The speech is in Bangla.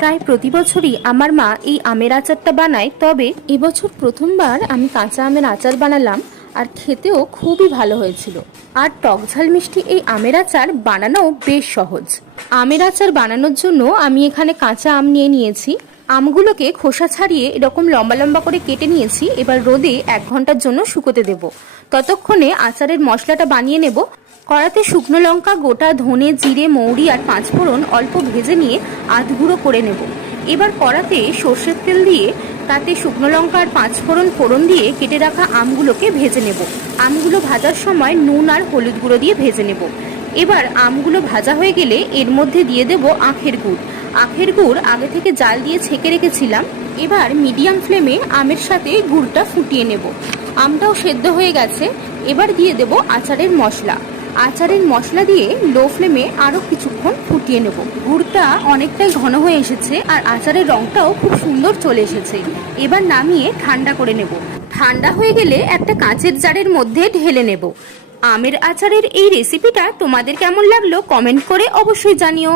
প্রায় প্রতি বছরই আমার মা এই আমের আচারটা বানায়, তবে এবছর প্রথমবার আমি কাঁচা আমের আচার বানালাম আর খেতেও খুবই ভালো হয়েছিল। আর টক ঝাল মিষ্টি এই আমের আচার বানানো বেশ সহজ। আমের আচার বানানোর জন্য আমি এখানে কাঁচা আম নিয়ে নিয়েছি। আমগুলোকে খোসা ছাড়িয়ে এরকম লম্বা লম্বা করে কেটে নিয়েছি। এবার রোদে 1 ঘন্টার জন্য শুকোতে দেব। ততক্ষণে আচারের মশলাটা বানিয়ে নেব। কড়াতে শুকনো লঙ্কা, গোটা ধনে, জিরে, মৌরি আর 5 ফোড়ন অল্প ভেজে নিয়ে আধগুঁড়ো করে নেব। এবার কড়াতে সর্ষের তেল দিয়ে তাতে শুকনো লঙ্কা আর 5 ফোড়ন দিয়ে কেটে রাখা আমগুলোকে ভেজে নেব। আমগুলো ভাজার সময় নুন আর হলুদ গুঁড়ো দিয়ে ভেজে নেব। এবার আমগুলো ভাজা হয়ে গেলে এর মধ্যে দিয়ে দেব আখের গুড়। আখের গুড় আগে থেকে জাল দিয়ে ছেঁকে রেখেছিলাম। এবার মিডিয়াম ফ্লেমে আমের সাথে গুড়টা ফুটিয়ে নেব। আমটাও সেদ্ধ হয়ে গেছে। এবার দিয়ে দেব আচারের মশলা। আচারের মশলা দিয়ে লো ফ্লেমে আরও কিছুক্ষণ ফুটিয়ে নেব। গুড়টা অনেকটাই ঘন হয়ে এসেছে আর আচারের রঙটাও খুব সুন্দর চলে এসেছে। এবার নামিয়ে ঠান্ডা করে নেব। ঠান্ডা হয়ে গেলে একটা কাঁচের জারের মধ্যে ঢেলে নেব। আমের আচারের এই রেসিপিটা তোমাদের কেমন লাগলো কমেন্ট করে অবশ্যই জানিও।